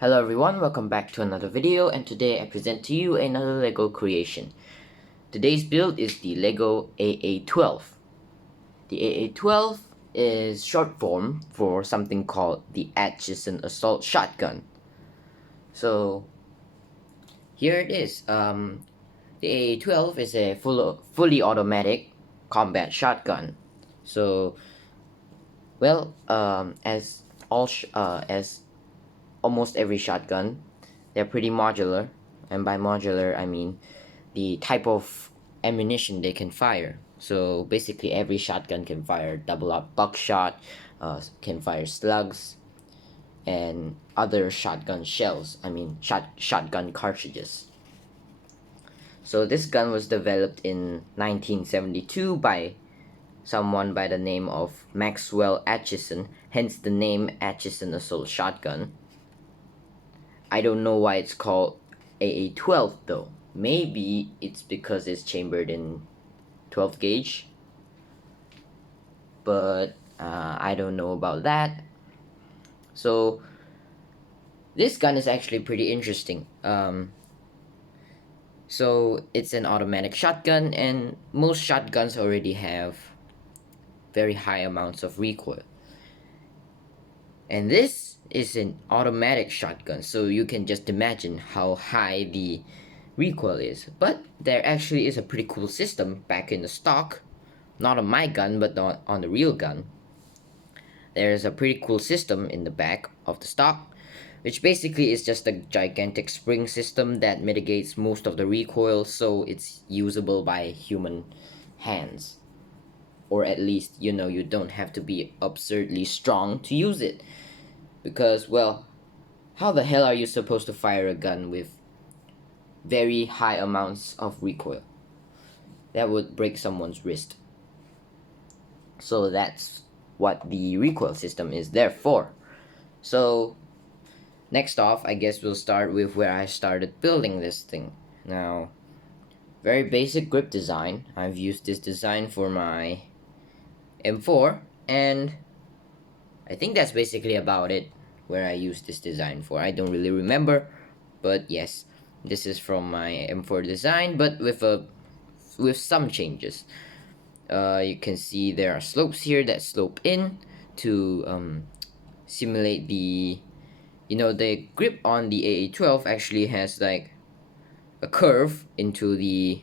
Hello everyone, welcome back to another video, and today I present to you another LEGO creation. Today's build is the LEGO AA12. The AA12 is short form for something called the Atchison Assault Shotgun. So here it is. The AA12 is a fully automatic combat shotgun. So, well, as almost every shotgun, they're pretty modular, and by modular I mean the type of ammunition they can fire. So basically every shotgun can fire double up buckshot, can fire slugs, and other shotgun shells, shotgun cartridges. So this gun was developed in 1972 by someone by the name of Maxwell Atchison, hence the name Atchison Assault Shotgun. I don't know why it's called AA12 though. Maybe it's because it's chambered in 12 gauge, but I don't know about that. So this gun is actually pretty interesting. So it's an automatic shotgun, and most shotguns already have very high amounts of recoil. And this is an automatic shotgun, so you can just imagine how high the recoil is. But there actually is a pretty cool system back in the stock, not on my gun but on the real gun. There's a pretty cool system in the back of the stock, which basically is just a gigantic spring system that mitigates most of the recoil, so it's usable by human hands. Or at least, you don't have to be absurdly strong to use it. Because, well, how the hell are you supposed to fire a gun with very high amounts of recoil? That would break someone's wrist. So that's what the recoil system is there for. So next off, I guess we'll start with where I started building this thing. Now, very basic grip design. I've used this design for my M4, and I think that's basically about it where I used this design for. I don't really remember, but yes, this is from my M4 design, but with some changes. You can see there are slopes here that slope in to simulate the grip on the AA12 actually has like a curve into the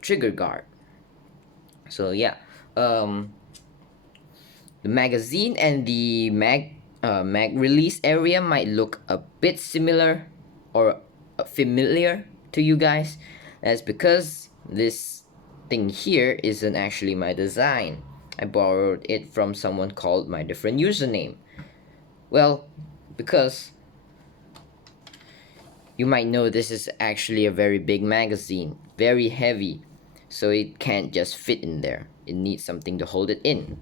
trigger guard. So yeah, the magazine and the mag release area might look a bit similar or familiar to you guys. That's because this thing here isn't actually my design. I borrowed it from someone called my different username. Well, because you might know this is actually a very big magazine, very heavy, so it can't just fit in there. It needs something to hold it in.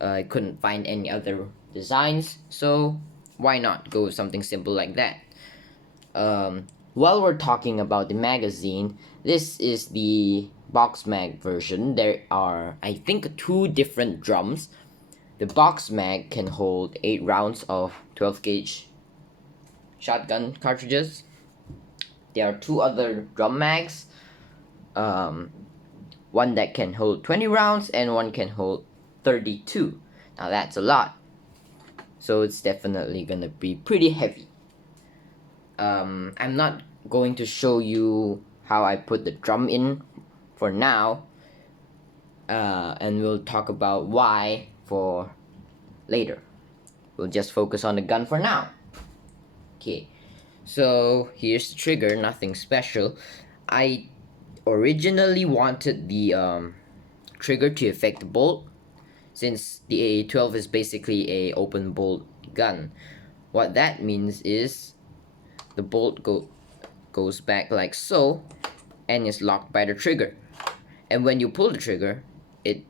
I couldn't find any other designs, so why not go with something simple like that? While we're talking about the magazine, this is the box mag version. There are, I think, 2 different drums. The box mag can hold 8 rounds of 12 gauge shotgun cartridges. There are 2 other drum mags. One that can hold 20 rounds and one can hold 32. Now that's a lot. So it's definitely gonna be pretty heavy. I'm not going to show you how I put the drum in for now. And we'll talk about why for later. We'll just focus on the gun for now. Okay, so here's the trigger, nothing special. I originally wanted the trigger to affect the bolt, since the AA12 is basically a open bolt gun. What that means is the bolt goes back like so and is locked by the trigger. And when you pull the trigger, it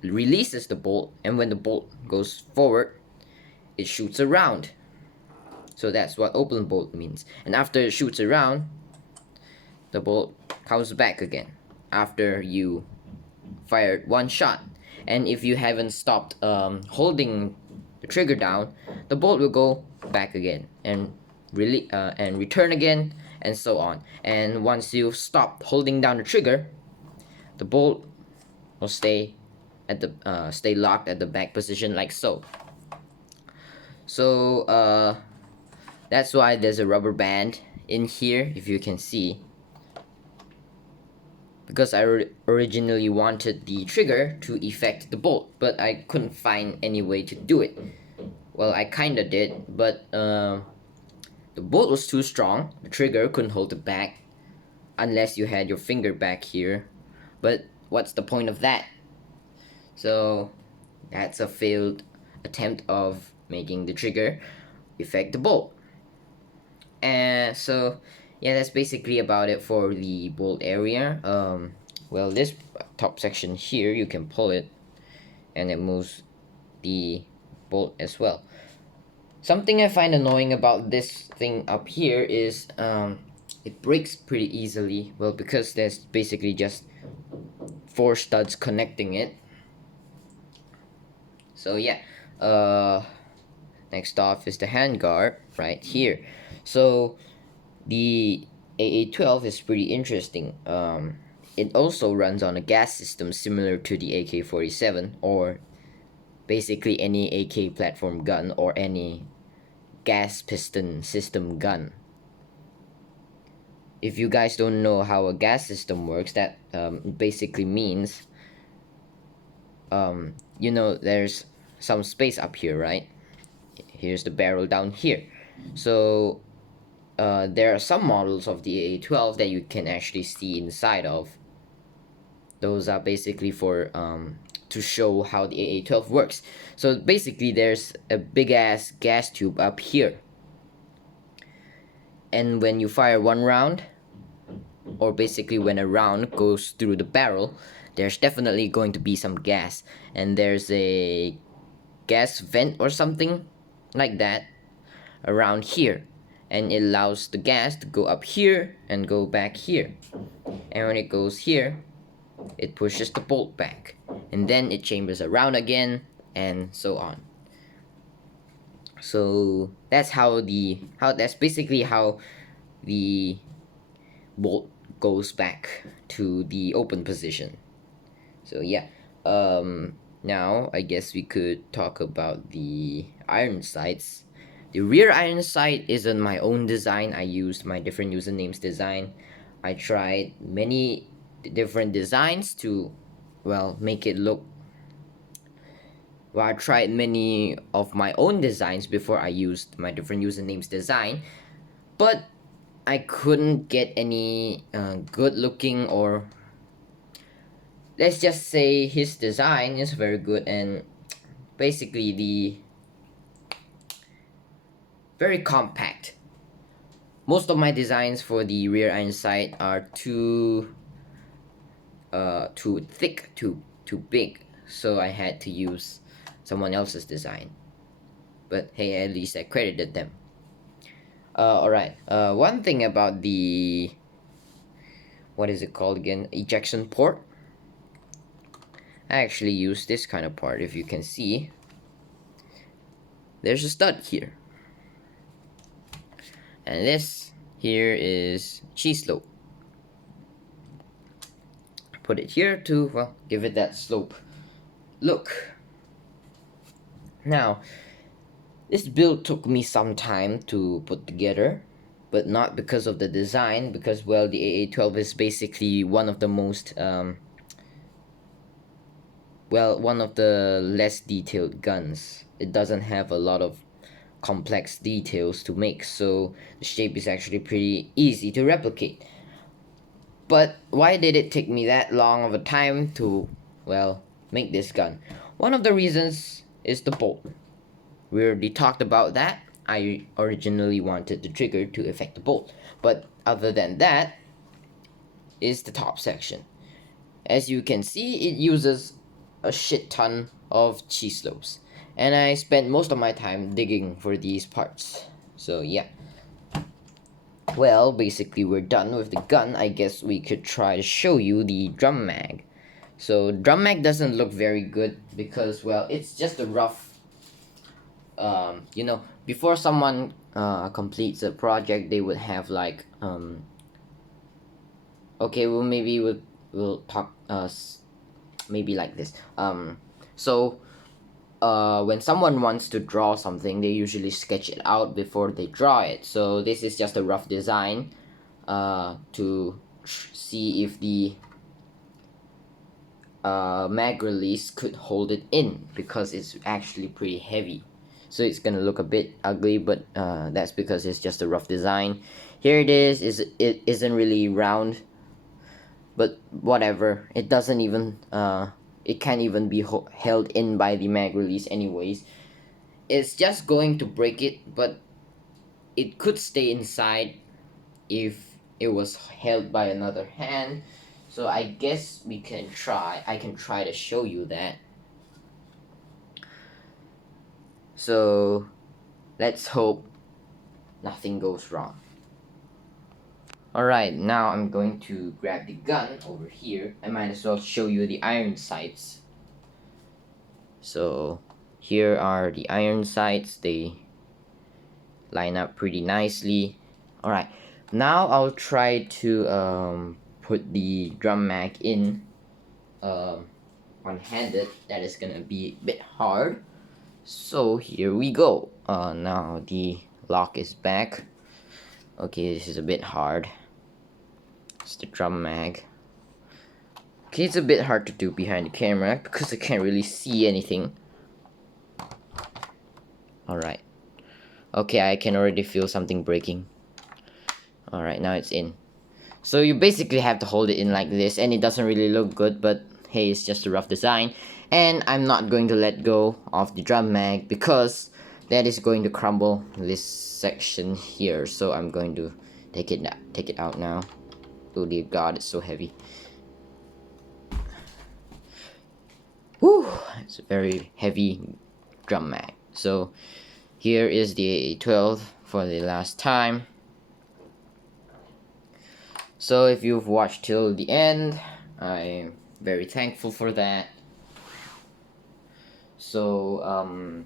releases the bolt, and when the bolt goes forward, it shoots around. So that's what open bolt means. And after it shoots around, the bolt comes back again after you fired one shot. And if you haven't stopped holding the trigger down, the bolt will go back again and really and return again, and so on. And once you stop holding down the trigger, the bolt will stay locked at the back position like so. So that's why there's a rubber band in here, if you can see, because I originally wanted the trigger to effect the bolt, but I couldn't find any way to do it. Well, I kinda did, but the bolt was too strong. The trigger couldn't hold it back unless you had your finger back here. But what's the point of that? So that's a failed attempt of making the trigger effect the bolt. And so yeah, that's basically about it for the bolt area. Well, this top section here, you can pull it and it moves the bolt as well. Something I find annoying about this thing up here is it breaks pretty easily. Well, because there's basically just 4 studs connecting it. So yeah, next off is the handguard right here. So the AA12 is pretty interesting. It also runs on a gas system similar to the AK-47, or basically any AK platform gun or any gas piston system gun. If you guys don't know how a gas system works, that basically means you know, there's some space up here, right? Here's the barrel down here. So there are some models of the AA12 that you can actually see inside of. Those are basically for to show how the AA12 works. So basically there's a big ass gas tube up here, and when you fire one round, or basically when a round goes through the barrel, there's definitely going to be some gas, and there's a gas vent or something like that around here, and it allows the gas to go up here and go back here, and when it goes here, it pushes the bolt back, and then it chambers around again, and so on. So that's that's basically how the bolt goes back to the open position. So yeah, now I guess we could talk about the iron sights. The rear iron sight isn't my own design. I used my different usernames design. I tried many different designs to, well, make it look. Well, I tried many of my own designs before I used my different usernames design, but I couldn't get any good looking, or let's just say his design is very good, and basically the very compact. Most of my designs for the rear iron sight are too thick, too big, so I had to use someone else's design. But hey, at least I credited them. Alright, one thing about the, what is it called again, ejection port, I actually use this kind of part. If you can see, there's a stud here, and this here is cheese slope. Put it here to, well, give it that slope look. Now, this build took me some time to put together, but not because of the design, because, well, the AA12 is basically one of the most one of the less detailed guns. It doesn't have a lot of complex details to make, so the shape is actually pretty easy to replicate. But why did it take me that long of a time to, well, make this gun? One of the reasons is the bolt. We already talked about that. I originally wanted the trigger to affect the bolt, but other than that is the top section. As you can see, it uses a shit ton of cheese slopes, and I spent most of my time digging for these parts. So yeah, well, basically we're done with the gun. I guess we could try to show you the drum mag. So drum mag doesn't look very good because, well, it's just a rough you know, before someone completes a project, they would have like okay, well, maybe we'll talk maybe like this. So when someone wants to draw something, they usually sketch it out before they draw it. So this is just a rough design to see if the mag release could hold it in, because it's actually pretty heavy. So it's gonna look a bit ugly, but that's because it's just a rough design. Here it is. It isn't really round, but whatever. It doesn't even it can't even be held in by the mag release anyways. It's just going to break it, but it could stay inside if it was held by another hand. So I guess I can try to show you that. So let's hope nothing goes wrong. Alright, now I'm going to grab the gun over here. I might as well show you the iron sights. So here are the iron sights. They line up pretty nicely. Alright, now I'll try to put the drum mag in one-handed. That is gonna be a bit hard. So here we go. Now the lock is back. Okay, this is a bit hard. It's the drum mag. Okay, it's a bit hard to do behind the camera because I can't really see anything. Alright. Okay, I can already feel something breaking. Alright, now it's in. So you basically have to hold it in like this, and it doesn't really look good, but hey, it's just a rough design. And I'm not going to let go of the drum mag because that is going to crumble this section here. So I'm going to take it out now. Oh dear God, it's so heavy. Whew, it's a very heavy drum mag. So here is the AA12 for the last time. So if you've watched till the end, I'm very thankful for that. So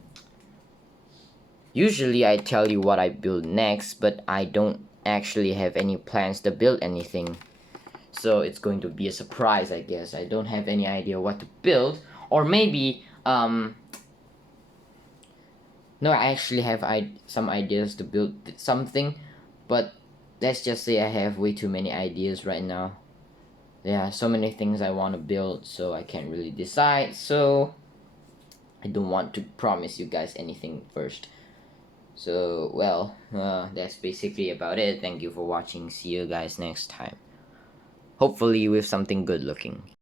usually I tell you what I build next, but I don't actually have any plans to build anything. So it's going to be a surprise, I guess. I don't have any idea what to build, or maybe no, I actually have some ideas to build something, but let's just say I have way too many ideas right now. There are so many things I want to build, so I can't really decide. So I don't want to promise you guys anything first. So well, that's basically about it. Thank you for watching. See you guys next time. Hopefully with something good looking.